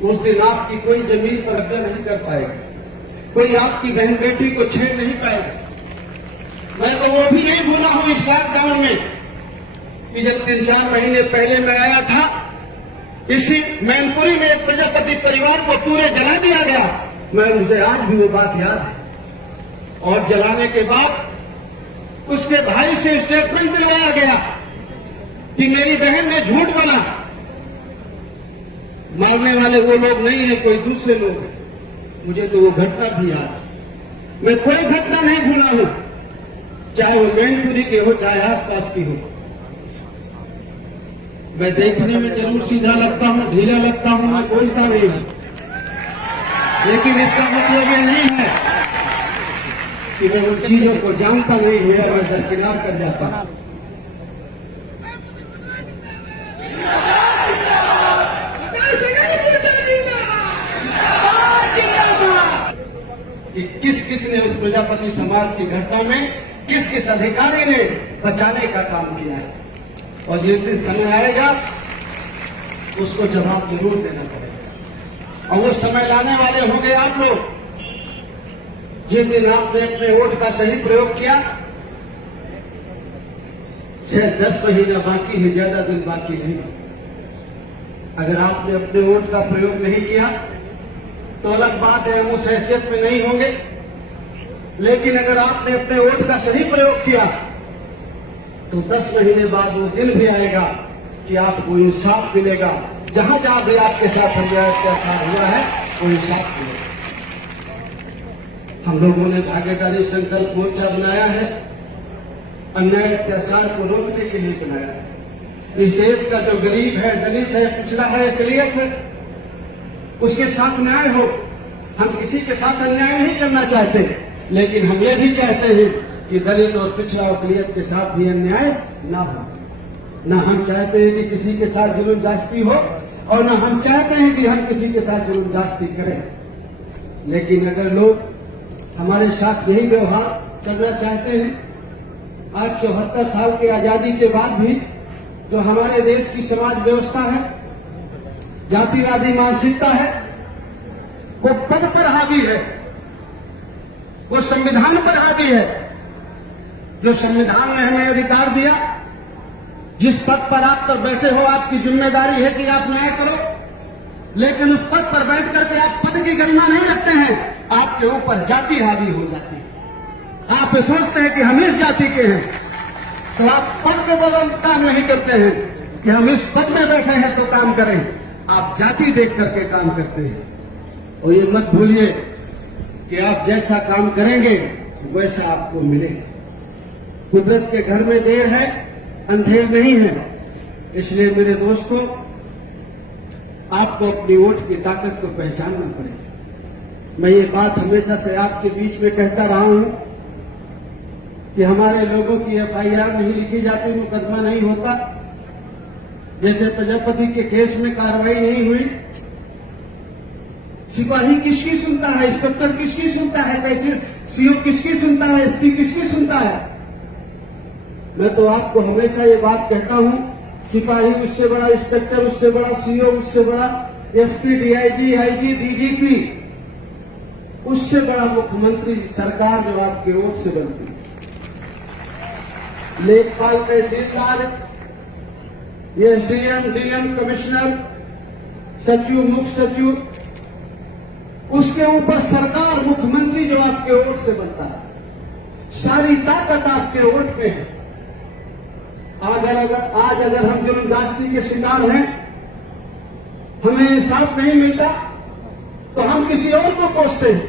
उस दिन आपकी कोई जमीन पर कब्जा नहीं कर पाएगा, कोई आपकी बहन बेटी को छेड़ नहीं पाएगा। मैं तो वो भी नहीं भूला हूं इस लॉकडाउन में कि जब 3-4 महीने पहले मैं आया था, इसी मैनपुरी में एक प्रजापति परिवार को पूरे जला दिया गया। मुझे आज भी वो बात याद है। और जलाने के बाद उसके भाई से स्टेटमेंट दिलवाया गया कि मेरी बहन ने झूठ बोला। मारने वाले वो लोग नहीं है, कोई दूसरे लोग हैं। मुझे तो वो घटना भी याद है। मैं कोई घटना नहीं भूला हूं, चाहे वो मैनपुरी की हो चाहे आसपास की हो। मैं देखने में जरूर सीधा लगता हूं, ढीला लगता हूं, मैं बोलता नहीं हूं, लेकिन इसका मतलब ये नहीं है कि मैं उन चीजों को जानता नहीं हूं और मैं दरकिनार कर जाता हूं। कि किस किस ने उस प्रजापति समाज की घटना में किस किस अधिकारी ने बचाने का काम किया है, और जिस दिन समय आएगा उसको जवाब जरूर देना पड़ेगा। और वो समय लाने वाले होंगे आप लोग, जिस दिन आपने अपने वोट का सही प्रयोग किया। शायद 10 महीना बाकी है, ज्यादा दिन बाकी नहीं। अगर आपने अपने वोट का प्रयोग नहीं किया तो अलग बात है, हम उस हैसियत में नहीं होंगे। लेकिन अगर आपने अपने वोट का सही प्रयोग किया तो 10 महीने बाद वो दिन भी आएगा कि आपको इंसाफ मिलेगा। जहां जहां भी आपके साथ अन्याय अत्याचार हुआ है वो इंसाफ मिलेगा। हम लोगों ने भागीदारी संकल्प मोर्चा बनाया है, अन्याय अत्याचार को रोकने के लिए बनाया है। इस देश का जो गरीब है, दलित है, पिछड़ा है, अकलियत है, उसके साथ न्याय हो। हम किसी के साथ अन्याय नहीं करना चाहते, लेकिन हम ये भी चाहते हैं कि दलित और पिछड़ा अकलियत के साथ भी अन्याय ना हो। न हम चाहते हैं कि किसी के साथ जुल्म जास्ती हो, और न हम चाहते हैं कि हम किसी के साथ जुल्म जास्ती करें। लेकिन अगर लोग हमारे साथ यही व्यवहार करना चाहते हैं, आज 74 साल की आजादी के बाद भी जो हमारे देश की समाज व्यवस्था है, जातिवादी मानसिकता है, वो पद पर हावी है, वो संविधान पर हावी है। जो संविधान ने हमें अधिकार दिया, जिस पद पर आप पर बैठे हो, आपकी जिम्मेदारी है कि आप न्याय करो। लेकिन उस पद पर बैठ करके आप पद की गरिमा नहीं रखते हैं, आपके ऊपर जाति हावी हो जाती है। आप सोचते हैं कि हम इस जाति के हैं, तो आप पद के बदल काम नहीं करते हैं कि हम इस पद में बैठे हैं तो काम करें। आप जाति देख करके काम करते हैं। और ये मत भूलिए कि आप जैसा काम करेंगे वैसा आपको मिलेगा। कुदरत के घर में देर है, अंधेर नहीं है। इसलिए मेरे दोस्तों, आपको अपनी वोट की ताकत को पहचानना पड़ेगा। मैं ये बात हमेशा से आपके बीच में कहता रहा हूं कि हमारे लोगों की FIR नहीं लिखी जाती, मुकदमा नहीं होता। जैसे प्रजापति के केस में कार्रवाई नहीं हुई, सिपाही किसकी सुनता है, इंस्पेक्टर किसकी सुनता है, कैसे CO किसकी सुनता है, SP किसकी सुनता है। मैं तो आपको हमेशा ये बात कहता हूं, सिपाही उससे बड़ा, इंस्पेक्टर उससे बड़ा, CO उससे बड़ा, SP, DIG, IG, DGP उससे बड़ा मुख्यमंत्री सरकार जो आपके वोट से बनती है। लेखपाल, तहसीलदार, SDM, DM, कमिश्नर, सचिव, मुख्य सचिव, उसके ऊपर सरकार, मुख्यमंत्री जो आपके वोट से बनता है। सारी ताकत आपके वोट में है। आज अगर हम जुल्म जास्ती के शिकार हैं, हमें इंसाफ नहीं मिलता, तो हम किसी और को कोसते हैं।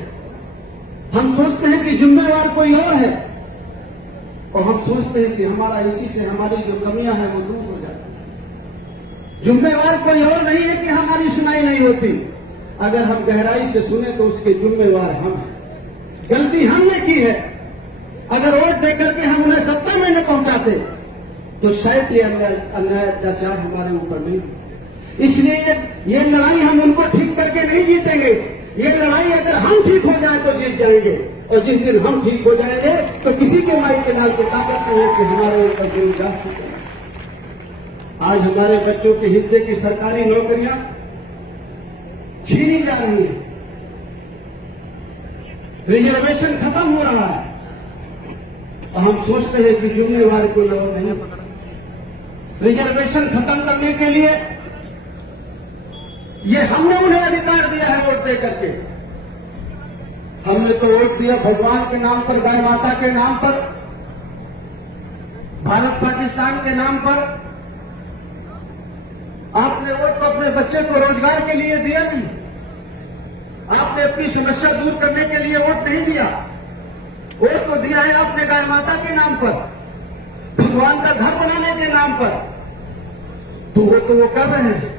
हम सोचते हैं कि जिम्मेवार कोई और है, और हम सोचते हैं कि हमारा इसी से हमारी जो कमियां हैं वो दूर हो जाती है। जिम्मेवार कोई और नहीं है कि हमारी सुनाई नहीं होती। अगर हम गहराई से सुने तो उसके जिम्मेवार हम हैं। गलती हमने की है। अगर वोट देकर के हम उन्हें सत्ता में न पहुंचाते तो शायद ये अन्याय अत्याचार हमारे ऊपर नहीं। इसलिए ये लड़ाई हम उनको ठीक करके नहीं जीतेंगे। ये लड़ाई अगर हम ठीक हो जाए तो जीत जाएंगे, और जिस दिन हम ठीक हो जाएंगे तो किसी के माई के लाल को ताकत नहीं है कि हमारे ऊपर जुल्म जास्ती करें। आज हमारे बच्चों के हिस्से की सरकारी नौकरियां छीनी जा रही है। रिजर्वेशन खत्म हो रहा है और हम सोचते हैं कि जिम्मेवारी कोई और नहीं पकड़ा। रिजर्वेशन खत्म करने के लिए ये हमने उन्हें अधिकार दिया है वोट दे करके। हमने तो वोट दिया भगवान के नाम पर, गाय माता के नाम पर, भारत पाकिस्तान के नाम पर। आपने वोट तो अपने बच्चे को रोजगार के लिए दिया नहीं, आपने अपनी समस्या दूर करने के लिए वोट नहीं दिया। वोट तो दिया है आपने गाय माता के नाम पर, भगवान का घर बनाने के नाम पर। तो वो कर रहे हैं,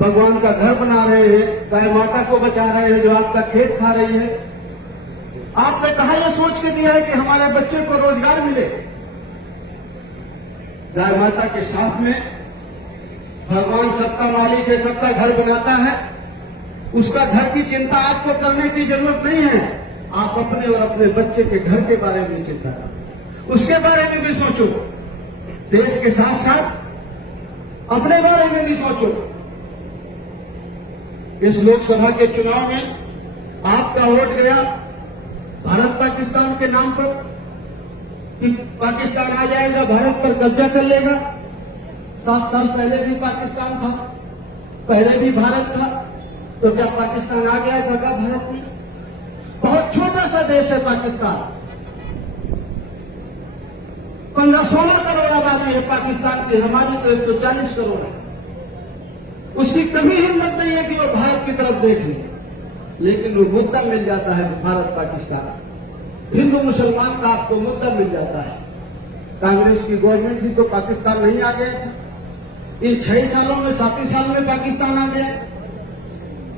भगवान का घर बना रहे हैं, गाय माता को बचा रहे हैं जो आपका खेत खा रही है। आपने कहा यह सोच के दिया है कि हमारे बच्चे को रोजगार मिले। गाय माता के साथ में भगवान सबका मालिक है, सबका घर बनाता है। उसका घर की चिंता आपको करने की जरूरत नहीं है। आप अपने और अपने बच्चे के घर के बारे में चिंता करें, उसके बारे में भी सोचो। देश के साथ साथ अपने बारे में भी सोचो। इस लोकसभा के चुनाव में आपका वोट गया भारत पाकिस्तान के नाम पर कि पाकिस्तान आ जाएगा, भारत पर कब्जा कर लेगा। 7 साल पहले भी पाकिस्तान था, पहले भी भारत था, तो क्या पाकिस्तान आ गया था क्या भारत में? बहुत छोटा सा देश है पाकिस्तान। 15-16 करोड़ आबादी है पाकिस्तान की, हमारी तो 140 करोड़ है। उसकी कभी हिम्मत नहीं है कि वो भारत की तरफ देख ले, लेकिन वो मुद्दा मिल जाता है भारत पाकिस्तान, हिंदू मुसलमान का आपको मुद्दा मिल जाता है। कांग्रेस की गवर्नमेंट थी तो पाकिस्तान नहीं आ गए थे। इन 6 सालों में 7 साल में पाकिस्तान आ गया।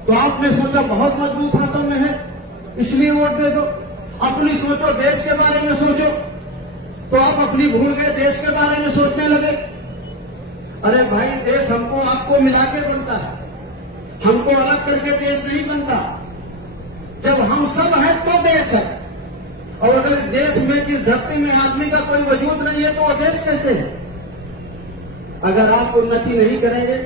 तो आपने सोचा बहुत मजबूत हाथों में है इसलिए वोट दे दो। अपनी सोचो, देश के बारे में सोचो। तो आप अपनी भूल गए, देश के बारे में सोचने लगे। अरे भाई, देश हमको आपको मिला के बनता है, हमको अलग करके देश नहीं बनता। जब हम सब हैं तो देश है, और अगर देश में इस धरती में आदमी का कोई वजूद नहीं है तो वो देश कैसे है? अगर आप उन्नति नहीं करेंगे,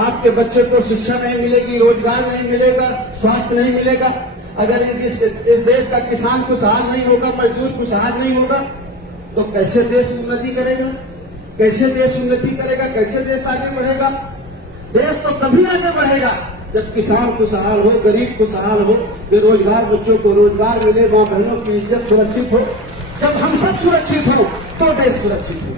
आपके बच्चे को शिक्षा नहीं मिलेगी, रोजगार नहीं मिलेगा, स्वास्थ्य नहीं मिलेगा, अगर इस देश का किसान खुशहाल नहीं होगा, मजदूर खुशहाल नहीं होगा, तो कैसे देश उन्नति करेगा? कैसे देश उन्नति करेगा? कैसे देश आगे बढ़ेगा? देश तो तभी आगे बढ़ेगा जब किसान खुशहाल हो, गरीब खुशहाल हो, बेरोजगार बच्चों को रोजगार मिले, मां बहनों की इज्जत सुरक्षित हो। जब हम सब सुरक्षित हो तो देश सुरक्षित हो।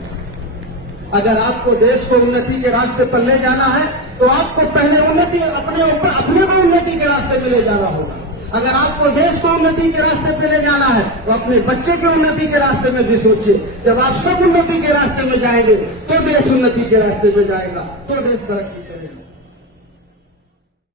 अगर आपको देश को उन्नति के रास्ते पर ले जाना है तो आपको पहले उन्नति अपने को उन्नति के रास्ते पे ले जाना होगा। अगर आपको देश को उन्नति के रास्ते पे ले जाना है तो अपने बच्चे के उन्नति के रास्ते में भी सोचिए। जब आप सब उन्नति के रास्ते में जाएंगे तो देश उन्नति के रास्ते में जाएगा, तो देश तरक्की करेगा।